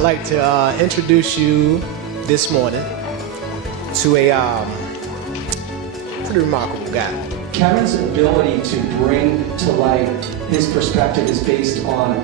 I'd like to introduce you this morning to a pretty remarkable guy. Kevin's ability to bring to light his perspective is based on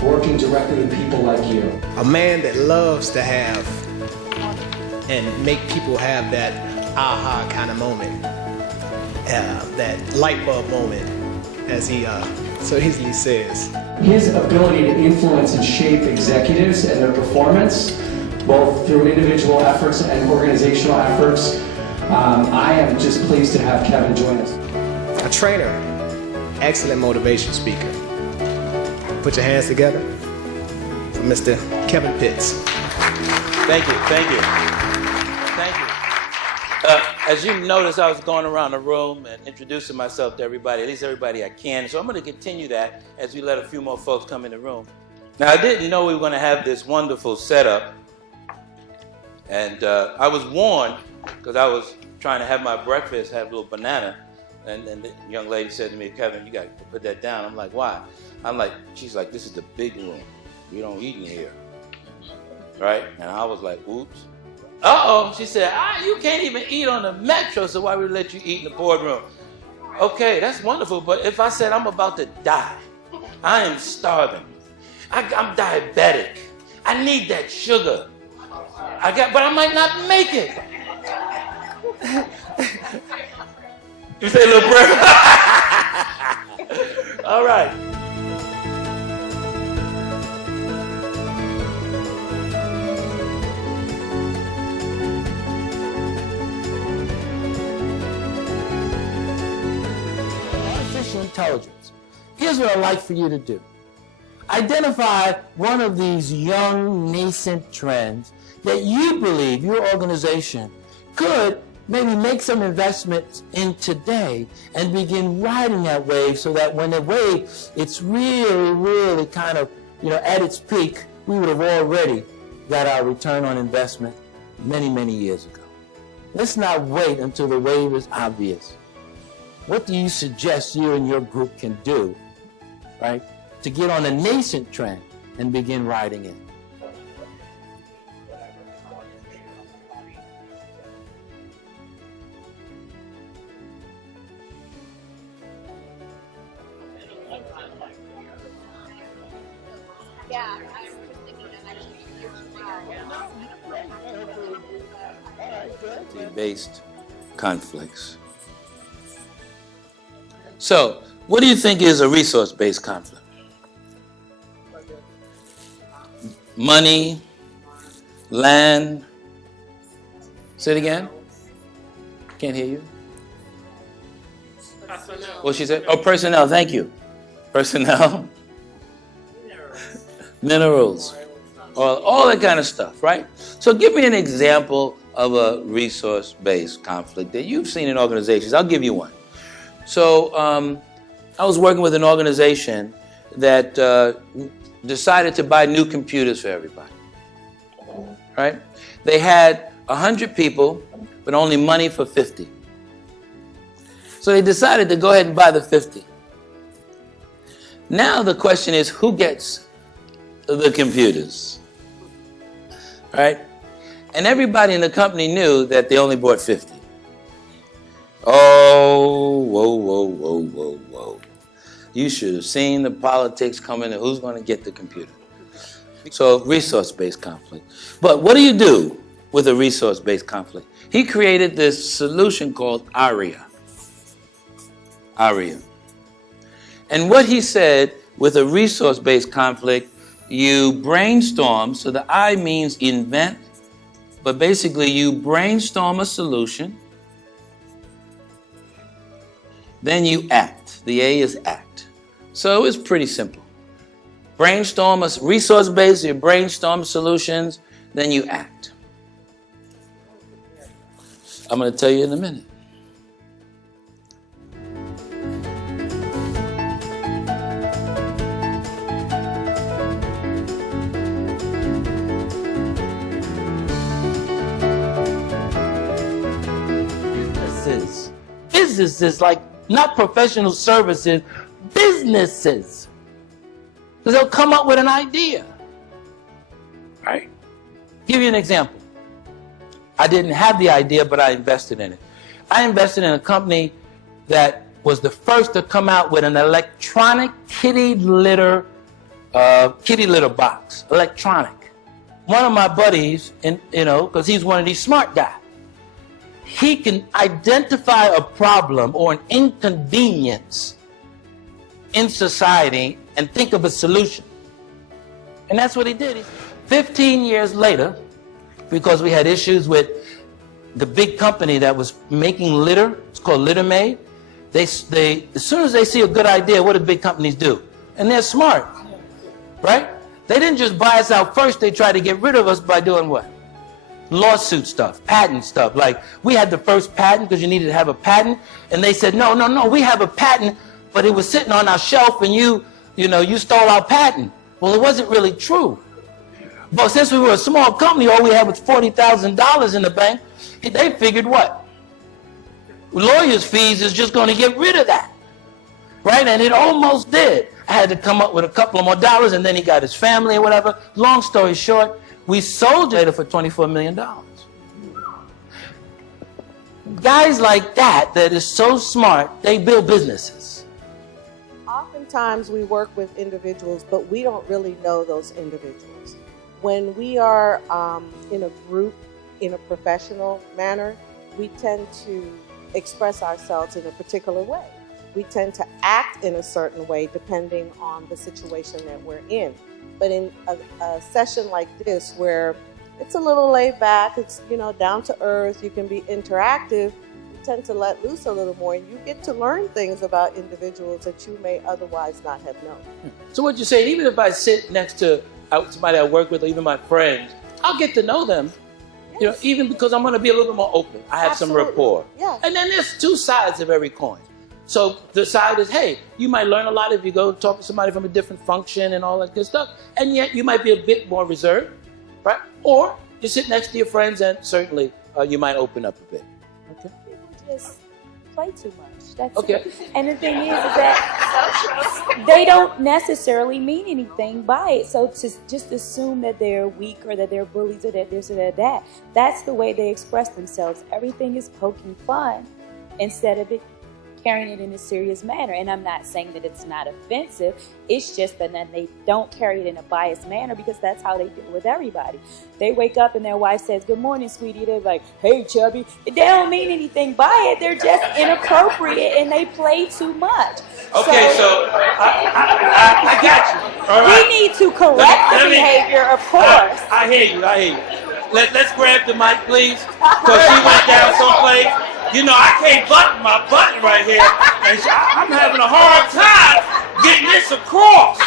working directly with people like you. A man that loves to have and make people have that aha kind of moment, that light bulb moment, as he so easily says. His ability to influence and shape executives and their performance, both through individual efforts and organizational efforts. I am just pleased to have Kevin join us. A trainer, excellent motivation speaker. Put your hands together for Mr. Kevin Pitts. Thank you, thank you, thank you. As you noticed, I was going around the room and introducing myself to everybody, at least everybody I can. So I'm going to continue that as we let a few more folks come in the room. Now, I didn't know we were going to have this wonderful setup. And I was warned, because I was trying to have my breakfast, have a little banana. And the young lady said to me, Kevin, you got to put that down. I'm like, why? She's like, this is the big room. We don't eat in here. Right? And I was like, oops. Uh-oh. She said, you can't even eat on the metro, so why would we let you eat in the boardroom? Okay, that's wonderful. But if I said I'm about to die, I am starving. I'm diabetic. I need that sugar. But I might not make it. You say a little prayer? All right. Artificial intelligence. Here's what I'd like for you to do. Identify one of these young, nascent trends that you believe your organization could maybe make some investments in today and begin riding that wave, so that when the wave, it's really, really kind of, at its peak, we would have already got our return on investment many, many years ago. Let's not wait until the wave is obvious. What do you suggest you and your group can do, right, to get on a nascent trend and begin riding it? Yeah, I was just thinking of actually Based conflicts. So, what do you think is a resource-based conflict? Money, land. Say it again. Can't hear you. What she said? Oh, personnel. Thank you. Personnel. Minerals. All that kind of stuff, right? So give me an example of a resource-based conflict that you've seen in organizations. I'll give you one. So I was working with an organization that decided to buy new computers for everybody, right? They had 100 people, but only money for 50. So they decided to go ahead and buy the 50. Now the question is, who gets the computers, right? And everybody in the company knew that they only bought 50. Oh, whoa. You should have seen the politics coming and who's going to get the computer. So resource-based conflict. But what do you do with a resource-based conflict? He created this solution called ARIA. ARIA. And what he said with a resource-based conflict, you brainstorm, so the I means invent, but basically you brainstorm a solution, then you act. The A is act. So it's pretty simple. Brainstorm a resource-based, you brainstorm solutions, then you act. I'm going to tell you in a minute. Businesses, like not professional services, businesses. Because they'll come up with an idea, Right? Give you an example. I didn't have the idea, but I invested in it. I invested in a company that was the first to come out with an electronic kitty litter box. Electronic. One of my buddies, because he's one of these smart guys, he can identify a problem or an inconvenience in society and think of a solution. And that's what he did. 15 years later, because we had issues with the big company that was making litter, it's called Litter Maid, they as soon as they see a good idea, what do big companies do? And they're smart, right? They didn't just buy us out first, they tried to get rid of us by doing what? Lawsuit stuff, patent stuff. Like, we had the first patent because you needed to have a patent, and they said, no, we have a patent, but it was sitting on our shelf and you stole our patent. Well, it wasn't really true. But since we were a small company, all we had was $40,000 in the bank, they figured what? Lawyers' fees is just going to get rid of that. Right? And it almost did. I had to come up with a couple of more dollars, and then he got his family or whatever. Long story short, we sold it for $24 million. Guys like that is so smart, they build businesses. Oftentimes we work with individuals, but we don't really know those individuals. When we are in a group, in a professional manner, we tend to express ourselves in a particular way. We tend to act in a certain way depending on the situation that we're in. But in a session like this, where it's a little laid back, it's down to earth, you can be interactive, you tend to let loose a little more, and you get to learn things about individuals that you may otherwise not have known. So what you're saying, even if I sit next to somebody I work with, or even my friends, I'll get to know them. Yes. Even because I'm going to be a little more open. I have Absolutely. some rapport. Yeah. And then there's two sides of every coin. So the side is, hey, you might learn a lot if you go talk to somebody from a different function and all that good stuff. And yet you might be a bit more reserved, right? Or you sit next to your friends and certainly you might open up a bit. Okay. People just play too much. That's Okay. it. And the thing is that they don't necessarily mean anything by it. So to just assume that they're weak or that they're bullies or that this or that, that's the way they express themselves. Everything is poking fun instead of it carrying it in a serious manner. And I'm not saying that it's not offensive. It's just that then they don't carry it in a biased manner, because that's how they deal with everybody. They wake up and their wife says, "Good morning, sweetie." They're like, "Hey, chubby." They don't mean anything by it. They're just inappropriate and they play too much. Okay, so I got you. All right. We need to correct the behavior, of course. I hear you. Let's grab the mic, please, because she went down someplace. I can't button my button right here, and I'm having a hard time getting this across.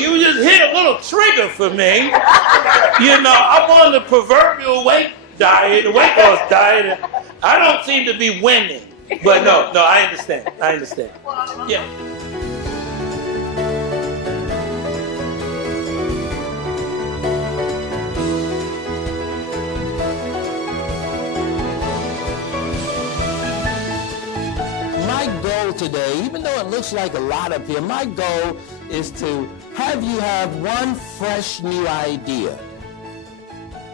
You just hit a little trigger for me. I'm on the proverbial weight diet, the weight loss diet, and I don't seem to be winning. But no, I understand. Yeah. My goal today, even though it looks like a lot up here, my goal is to have you have one fresh new idea.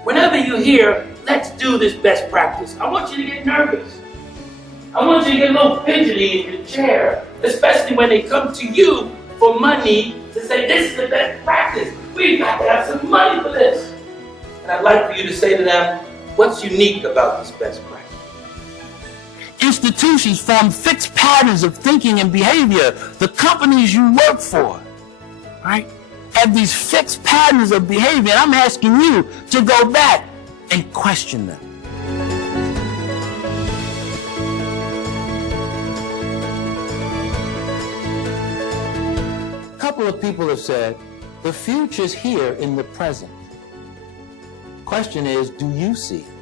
Whenever you hear, "Let's do this best practice," I want you to get nervous. I want you to get a little fidgety in your chair, especially when they come to you for money to say, "This is the best practice. We've got to have some money for this." And I'd like for you to say to them, what's unique about this best practice? Institutions form fixed patterns of thinking and behavior. The companies you work for, right, have these fixed patterns of behavior. And I'm asking you to go back and question them. A couple of people have said, the future's here in the present. Question is, do you see it?